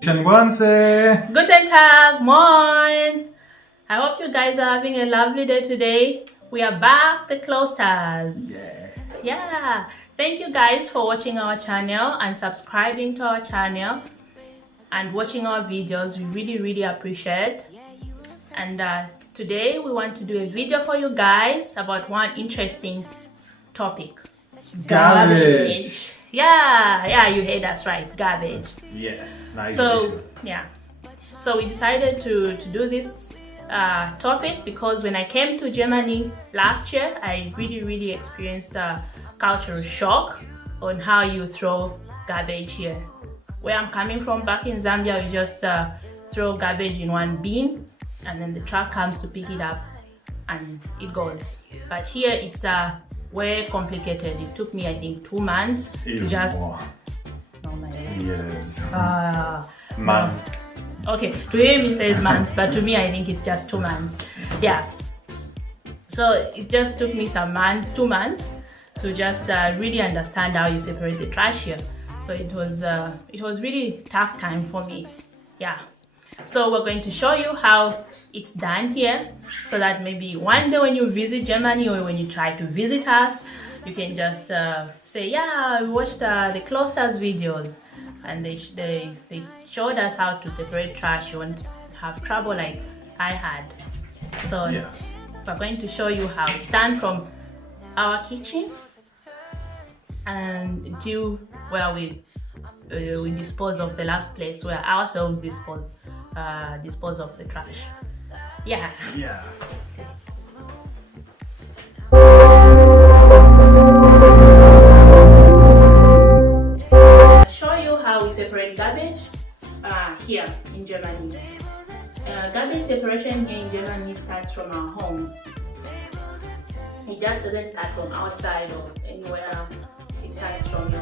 Guten Tag, moin! I hope you guys are having a lovely day today. We are back, the Closters. Yeah. Thank you guys for watching our channel and subscribing to our channel and watching our videos. We really appreciate. And today we want to do a video for you guys about one interesting topic. Garbage. Yeah, you heard us right. Garbage. Yes. Nice. So we decided to do this topic because when I came to Germany last year, I really experienced a cultural shock on how you throw garbage here. Where I'm coming from, back in Zambia, we just throw garbage in one bin and then the truck comes to pick it up and it goes. But here it's way complicated. It took me, I think, 2 months to just more. Oh my God. Yes. Month. Okay, to him he says months, but to me I think it's just 2 months. Yeah. So it just took me some months, 2 months, to just really understand how you separate the trash here. So it was really tough time for me. Yeah. So we're going to show you how it's done here, so that maybe one day when you visit Germany or when you try to visit us, you can just say, yeah, we watched the Closters videos and they showed us how to separate trash. You won't have trouble like I had. So we're going to show you how it's done from our kitchen and to where we dispose of the last place where ourselves dispose of the trash. Yeah. I'll show you how we separate garbage here in Germany. Garbage separation here in Germany starts from our homes. It just doesn't start from outside or anywhere. It starts from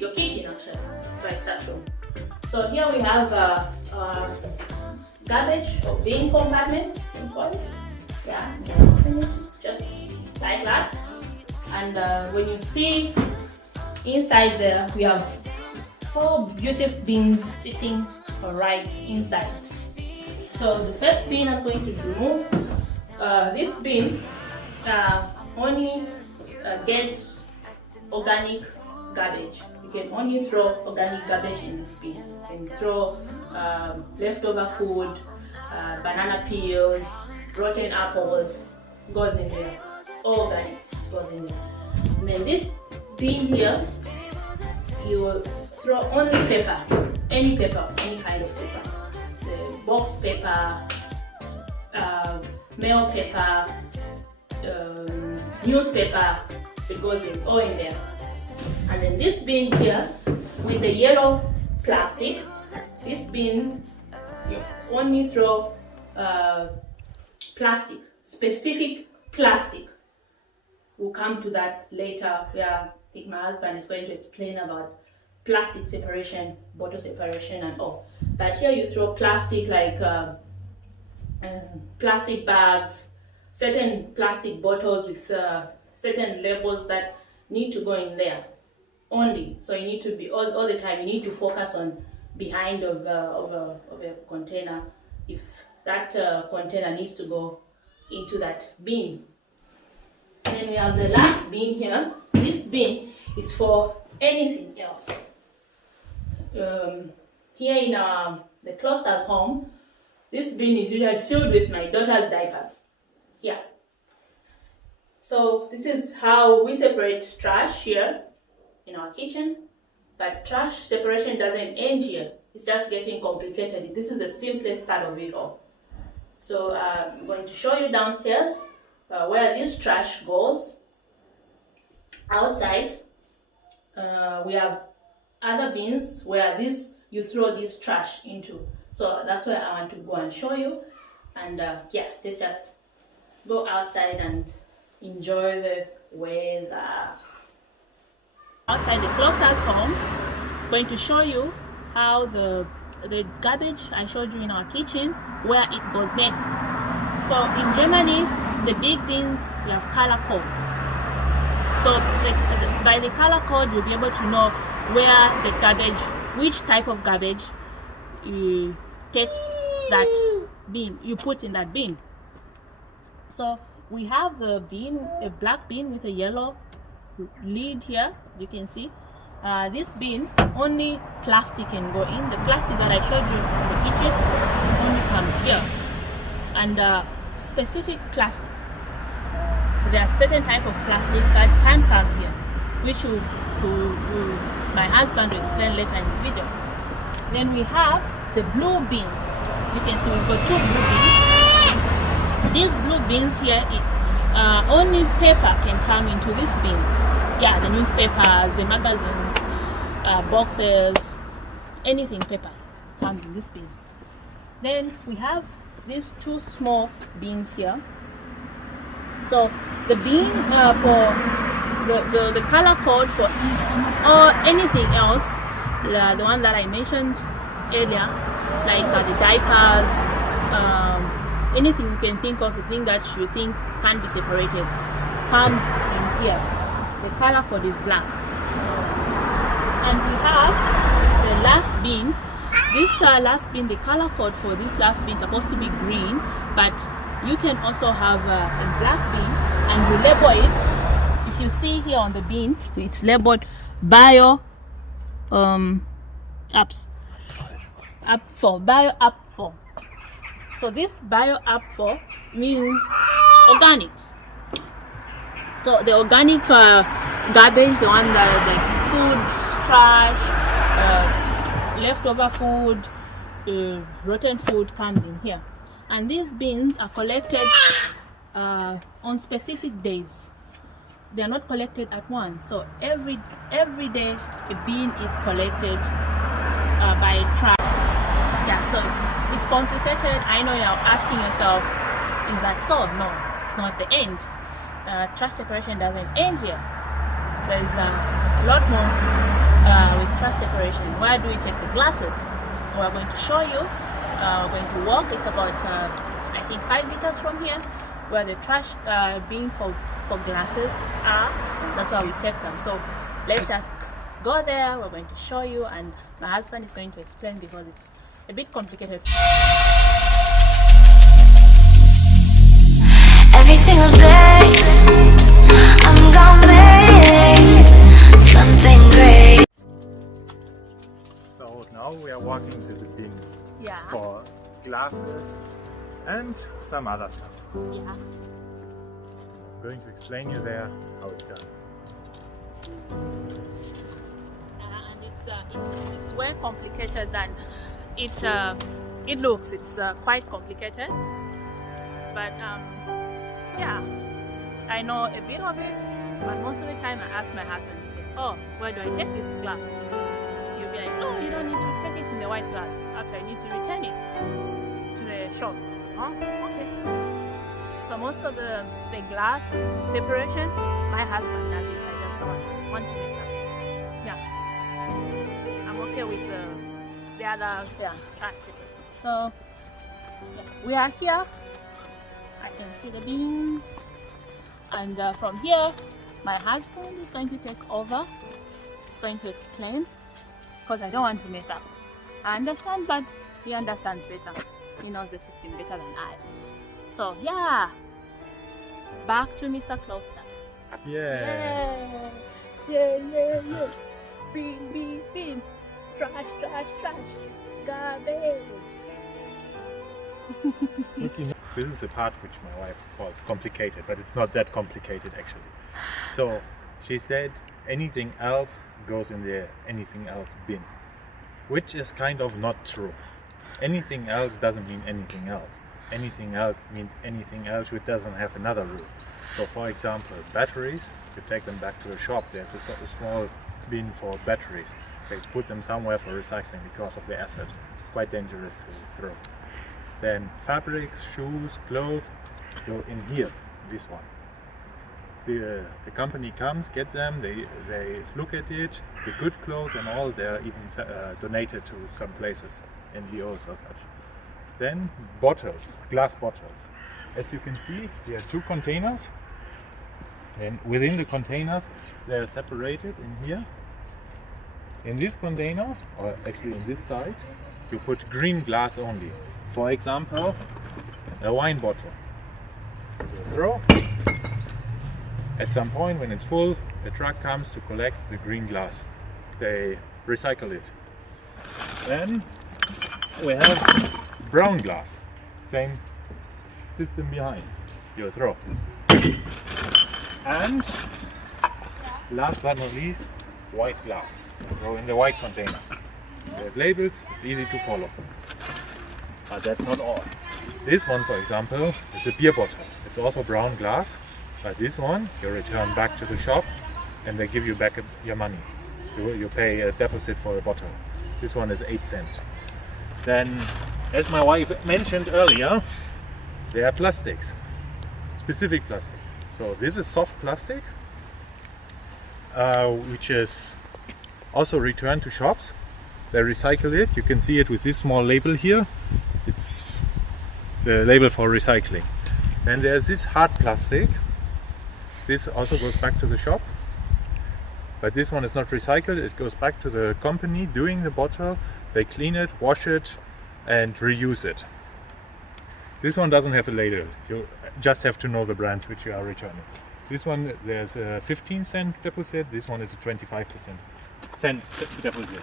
your kitchen actually. So it starts from. So here we have garbage or bin compartment, you call it. Yeah, just like that. And when you see inside there, we have 4 beautiful bins sitting right inside. So the first bin I'm going to remove. This bin only gets organic garbage. You can only throw organic garbage in this bin. You can throw leftover food, banana peels, rotten apples, goes in there. All organic goes in there. And then this bin here, you will throw only paper, any kind of paper. The box paper, mail paper, newspaper, it goes all in there. And then this bin here with the yellow plastic, this bin you only throw plastic, specific plastic. We'll come to that later, where I think my husband is going to explain about plastic separation, bottle separation and all. But here you throw plastic like plastic bags, certain plastic bottles with certain labels that need to go in there only. So you need to be all the time, you need to focus on behind of a container if that container needs to go into that bin. Then we have the last bin here. This bin is for anything else. Here in the Closters home, this bin is usually filled with my daughter's diapers. Yeah. So this is how we separate trash here in our kitchen. But trash separation doesn't end here. It's just getting complicated. This is the simplest part of it all. So I'm going to show you downstairs where this trash goes. Outside, we have other bins where you throw this trash into. So that's where I want to go and show you. And yeah, let's just go outside and enjoy the weather. Outside the Closters home, I'm going to show you how the garbage I showed you in our kitchen, where it goes next. So in Germany, the big bins, we have color codes. So by the color code, you'll be able to know where the garbage, which type of garbage takes that bin, you put in that bin. So we have the bin, a black bin with a yellow lid here, as you can see. This bin, only plastic can go in. The plastic that I showed you in the kitchen only comes here. And specific plastic, there are certain type of plastic that can come here, which my husband will explain later in the video. Then we have the blue bins. You can see we've got two blue bins. These blue bins here, only paper can come into this bin. Yeah, the newspapers, the magazines, boxes, anything paper comes in this bin. Then we have these two small bins here. So the bin for the color code for or anything else, the one that I mentioned earlier, like the diapers, anything you can think of, the thing that you think can be separated, comes in here. The color code is black. And we have the last bin. This last bin, the color code for this last bin is supposed to be green, but you can also have a black bin, and you label it. If you see here on the bin, it's labeled bio apps up for bio up for. So this bio up for means organics. So the organic garbage, the one that like food, trash, leftover food, rotten food comes in here. And these bins are collected on specific days. They are not collected at once. So every day a bin is collected by trash. Yeah, so it's complicated. I know you're asking yourself, is that so? No, it's not the end. Trash separation doesn't end here. There's a lot more with trash separation. Where do we take the glasses? So we're going to show you. We're going to walk. It's about I think 5 meters from here, where the trash bin for glasses are. That's why we take them. So let's just go there. We're going to show you, and my husband is going to explain because it's a bit complicated. Every single day, I'm gonna make something great. So now we are walking to the bins for glasses and some other stuff. Yeah. I'm going to explain you there how it's done. And it's way complicated than it looks. It's quite complicated, but yeah, I know a bit of it, but most of the time I ask my husband, he says, oh, where do I take this glass? You'll be like, oh, you don't need to take it in the white glass. After I need to return it to the shop. Oh, okay. So most of the glass separation, my husband does it. I just don't want to mess up. Yeah. I'm okay with the other trash separation. So we are here. I can see the bins, and from here my husband is going to take over. He's going to explain, because I don't want to mess up. I understand, but he understands better. He knows the system better than I. So yeah, back to Mr. Kloster. Yeah. Yeah. Bin. Trash. Garbage. This is a part which my wife calls complicated, but it's not that complicated actually. So she said anything else goes in the anything else bin, which is kind of not true. Anything else doesn't mean anything else. Anything else means anything else which doesn't have another rule. So for example, batteries, you take them back to a shop, there's a small bin for batteries. They put them somewhere for recycling because of the acid. It's quite dangerous to throw. Then fabrics, shoes, clothes go in here, this one. The company comes, gets them, they look at it, the good clothes and all, they're even donated to some places, NGOs or such. Then bottles, glass bottles. As you can see, there are 2 containers, and within the containers they're separated in here. In this container, or actually in this side, you put green glass only. For example, a wine bottle. You throw. At some point when it's full, the truck comes to collect the green glass. They recycle it. Then we have brown glass. Same system behind. You throw. And last but not least, white glass. Throw in the white container. We have labels, it's easy to follow. But that's not all. This one, for example, is a beer bottle. It's also brown glass, but this one you return back to the shop and they give you back your money. You pay a deposit for a bottle. This one is 8 cents. Then, as my wife mentioned earlier, there are plastics, specific plastics. So this is soft plastic, which is also returned to shops. They recycle it. You can see it with this small label here. It's the label for recycling. Then there's this hard plastic. This also goes back to the shop. But this one is not recycled. It goes back to the company doing the bottle. They clean it, wash it, and reuse it. This one doesn't have a label. You just have to know the brands which you are returning. This one, there's a 15-cent deposit. This one is a 25% deposit.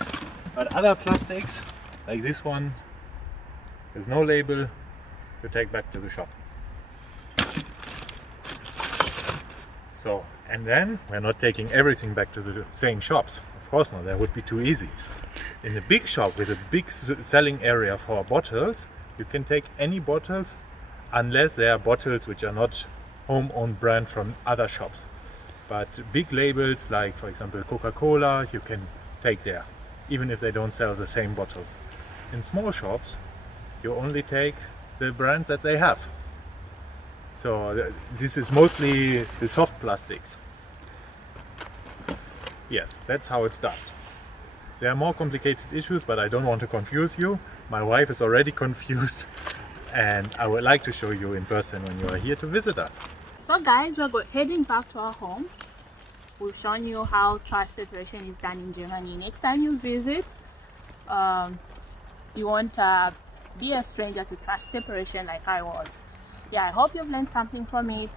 But other plastics, like this one, there's no label. You take back to the shop. So, and then we're not taking everything back to the same shops. Of course not, that would be too easy. In a big shop with a big selling area for bottles, you can take any bottles unless they are bottles which are not home-owned brand from other shops. But big labels like, for example, Coca-Cola, you can take there, even if they don't sell the same bottles. In small shops, you only take the brands that they have. So this is mostly the soft plastics. Yes, that's how it starts. There are more complicated issues, but I don't want to confuse you. My wife is already confused, and I would like to show you in person when you are here to visit us. So guys, we're heading back to our home. We've shown you how trash separation is done in Germany. Next time you visit, you won't be a stranger to trash separation like I was. Yeah, I hope you've learned something from it,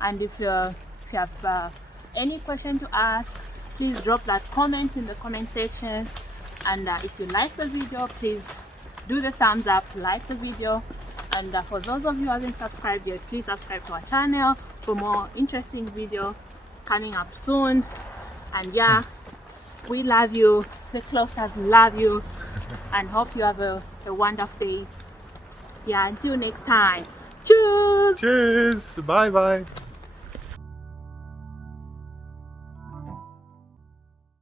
and if you have any question to ask, please drop that comment in the comment section. And if you like the video, please do the thumbs up, like the video. And for those of you who haven't subscribed yet, please subscribe to our channel for more interesting video coming up soon. And yeah, we love you, the Closters love you, and hope you have a wonderful day. Yeah, until next time. Cheers! Cheers! Bye bye!